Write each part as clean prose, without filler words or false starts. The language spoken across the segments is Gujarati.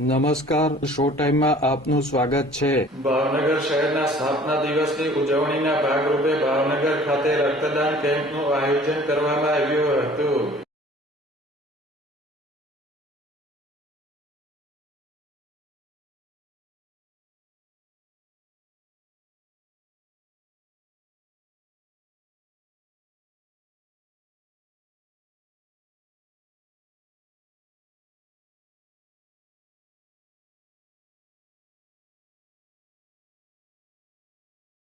નમસ્કાર, શો ટાઈમમાં આપનું સ્વાગત છે. ભાવનગર શહેરના સ્થાપના દિવસની ઉજવણીના ભાગરૂપે ભાવનગર ખાતે રક્તદાન કેમ્પનું આયોજન કરવામાં આવ્યું હતું.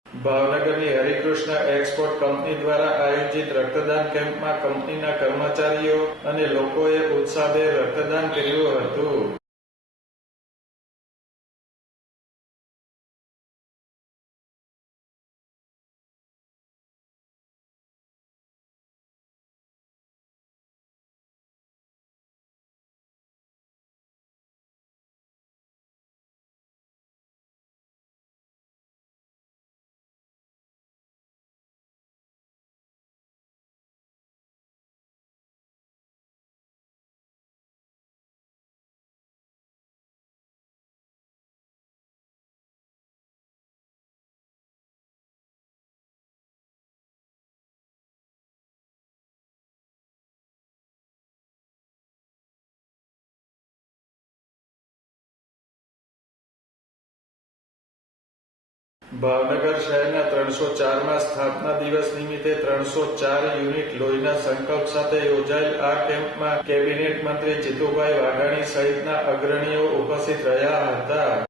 ભાવનગરની હરિકૃષ્ણ એક્સપોર્ટ કંપની દ્વારા આયોજિત રક્તદાન કેમ્પમાં કંપનીના કર્મચારીઓ અને લોકોએ ઉત્સાહભેર રક્તદાન કર્યું હતું. ભાવનગર શહેરના 304માં સ્થાપના દિવસ નિમિત્તે 304 યુનિટ લોહીના સંકલ્પ સાથે યોજાયેલ આ કેમ્પમાં કેબિનેટ મંત્રી જીતુભાઈ વાઘાણી સહિતના અગ્રણીઓ ઉપસ્થિત રહ્યા હતા.